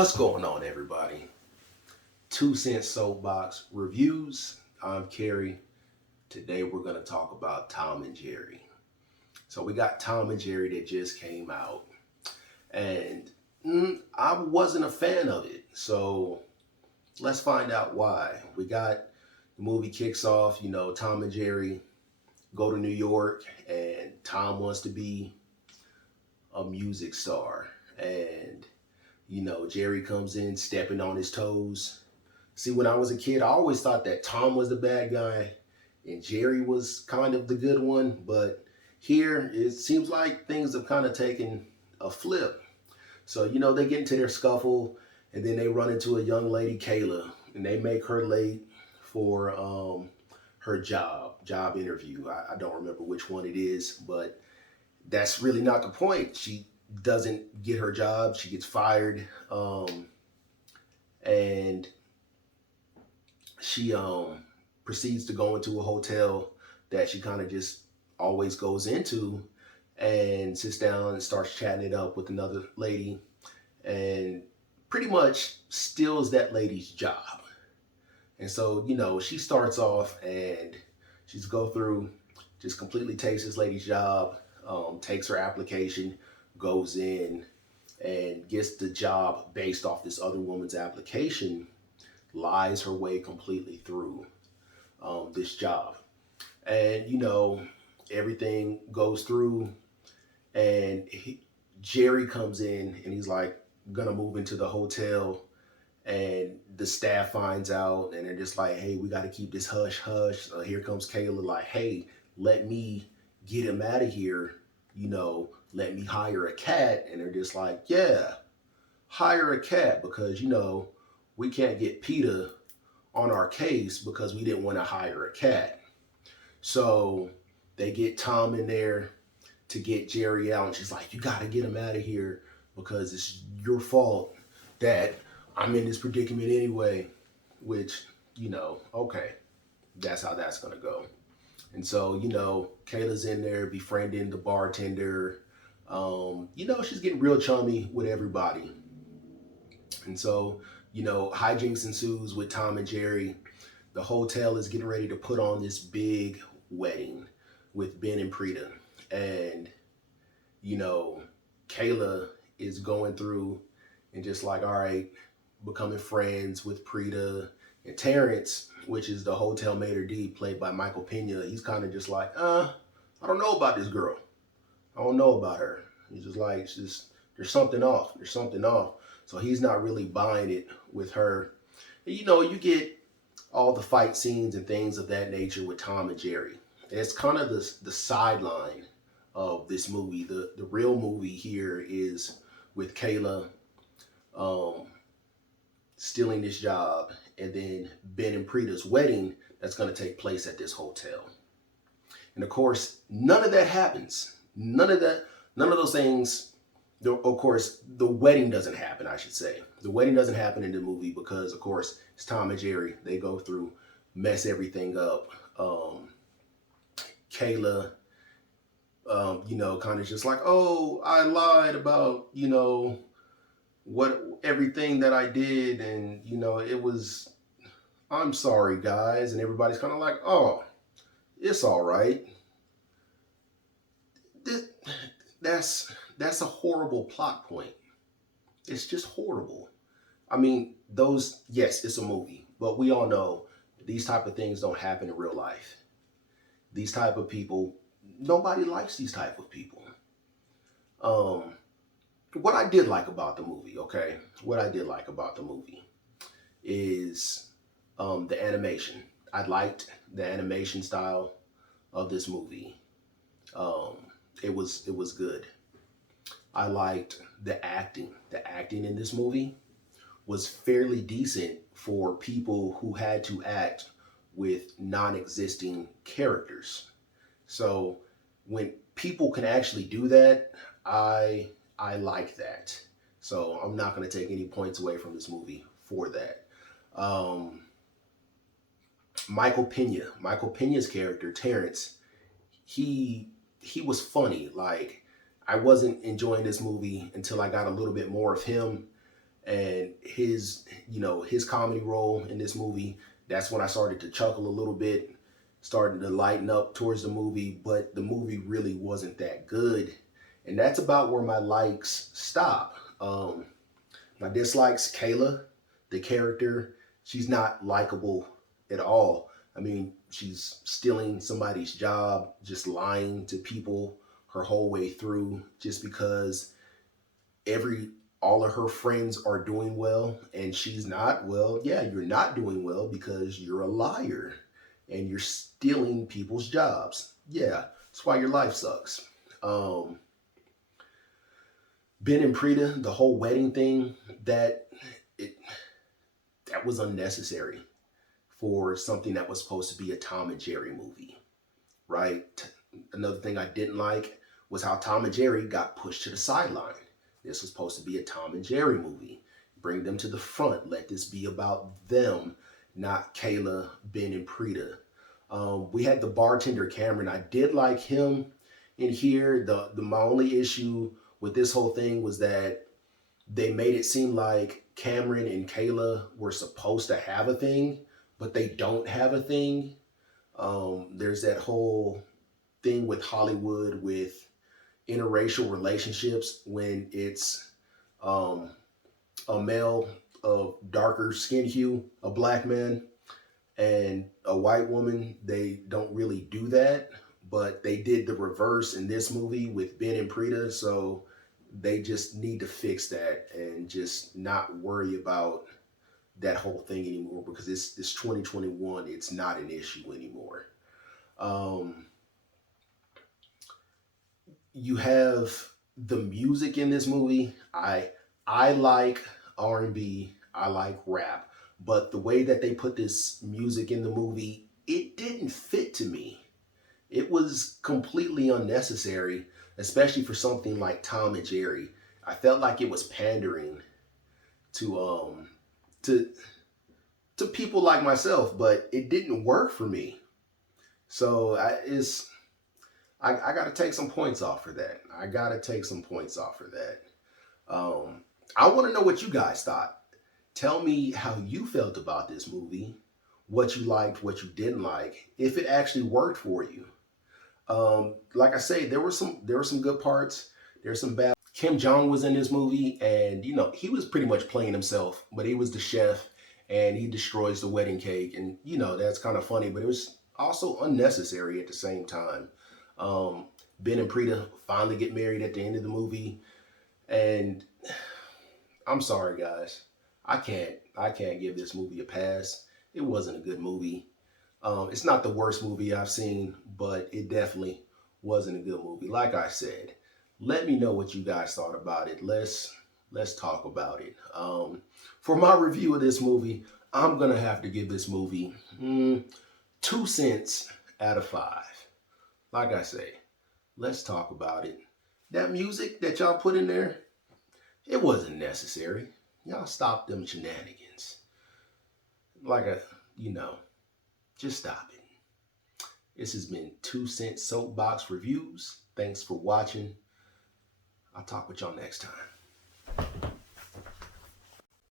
What's going on, everybody? 2 Cent Soapbox Reviews. I'm Kerry. Today we're going to talk about Tom and Jerry. So we got Tom and Jerry that just came out, and I wasn't a fan of it. So let's find out why. We got the movie kicks off. Tom and Jerry go to New York, and Tom wants to be a music star, and Jerry comes in stepping on his toes. See, when I was a kid, I always thought that Tom was the bad guy and Jerry was kind of the good one. But here, it seems like things have kind of taken a flip. So, they get into their scuffle, and then they run into a young lady, Kayla, and they make her late for her job interview. I don't remember which one it is, but that's really not the point. She doesn't get her job. She gets fired. And she proceeds to go into a hotel that she kind of just always goes into, and sits down and starts chatting it up with another lady, and pretty much steals that lady's job. And so, she starts off and she's go through, just completely takes this lady's job, takes her application, goes in and gets the job based off this other woman's application, lies her way completely through this job. And, everything goes through, and Jerry comes in and he's like, gonna move into the hotel, and the staff finds out, and they're just like, hey, we got to keep this hush hush. Here comes Kayla, like, hey, let me get him out of here, let me hire a cat. And they're just like, yeah, hire a cat, because we can't get PETA on our case because we didn't want to hire a cat. So they get Tom in there to get Jerry out, and she's like, you got to get him out of here because it's your fault that I'm in this predicament anyway. Which, okay, that's how that's gonna go. And so, Kayla's in there befriending the bartender. She's getting real chummy with everybody. And so, hijinks ensues with Tom and Jerry. The hotel is getting ready to put on this big wedding with Ben and Prita. And, Kayla is going through and just like, all right, becoming friends with Prita. And Terrence, which is the hotel maitre d' played by Michael Pena, he's kind of just like, I don't know about this girl. I don't know about her. He's just like, there's something off. There's something off. So he's not really buying it with her. And, you get all the fight scenes and things of that nature with Tom and Jerry. And it's kind of the sideline of this movie. The real movie here is with Kayla stealing this job, and then Ben and Prita's wedding that's going to take place at this hotel. And of course, none of that happens. None of those things. Of course, the wedding doesn't happen, I should say. The wedding doesn't happen in the movie because, of course, it's Tom and Jerry. They go through, mess everything up. Kayla, kind of just like, oh, I lied about, what everything that I did, and it was, I'm sorry, guys. And everybody's kind of like, oh, it's all right. That's a horrible plot point. It's just horrible. I mean, yes, it's a movie, but we all know these type of things don't happen in real life. These type of people, nobody likes these type of people. What I did like about the movie, okay? What I did like about the movie is the animation. I liked the animation style of this movie. It was good. I liked the acting. The acting in this movie was fairly decent for people who had to act with non-existing characters. So when people can actually do that, I like that. So I'm not going to take any points away from this movie for that. Michael Pena's character, Terrence, he was funny. Like, I wasn't enjoying this movie until I got a little bit more of him. and his comedy role in this movie. That's when I started to chuckle a little bit, starting to lighten up towards the movie, but the movie really wasn't that good. And that's about where my likes stop. My dislikes, Kayla, the character, she's not likable at all. I mean, she's stealing somebody's job, just lying to people her whole way through, just because every all of her friends are doing well and she's not. Well, yeah, you're not doing well because you're a liar and you're stealing people's jobs. Yeah, that's why your life sucks. Um, Ben and Prita, the whole wedding thing, it that was unnecessary for something that was supposed to be a Tom and Jerry movie, right? Another thing I didn't like was how Tom and Jerry got pushed to the sideline. This was supposed to be a Tom and Jerry movie. Bring them to the front. Let this be about them, not Kayla, Ben, and Prita. We had the bartender Cameron. I did like him in here. The my only issue with this whole thing was that they made it seem like Cameron and Kayla were supposed to have a thing, but they don't have a thing. There's that whole thing with Hollywood with interracial relationships when it's um, a male of darker skin hue, a black man, and a white woman. They don't really do that, but they did the reverse in this movie with Ben and Prita. So they just need to fix that and just not worry about that whole thing anymore, because it's 2021. It's not an issue anymore. Um, you have the music in this movie. I like R&B. I like rap, but the way that they put this music in the movie, it didn't fit to me. It was completely unnecessary, especially for something like Tom and Jerry. I felt like it was pandering to to to people like myself, but it didn't work for me. So I got to take some points off for that. I got to take some points off for that. Um, I want to know what you guys thought. Tell me how you felt about this movie, what you liked, what you didn't like, if it actually worked for you. Like I say, there were some good parts. There's some bad. Kim Jong was in this movie, and he was pretty much playing himself, but he was the chef, and he destroys the wedding cake, and that's kind of funny, but it was also unnecessary at the same time. Um, Ben and Prita finally get married at the end of the movie, and I'm sorry, guys, I can't give this movie a pass. It wasn't a good movie. It's not the worst movie I've seen, but it definitely wasn't a good movie. Like I said, let me know what you guys thought about it. Let's talk about it. For my review of this movie, I'm gonna have to give this movie 2 cents out of 5. Like I say, let's talk about it. That music that y'all put in there, it wasn't necessary. Y'all stop them shenanigans. Like just stop it. This has been 2 Cent Soapbox Reviews. Thanks for watching. I'll talk with y'all next time.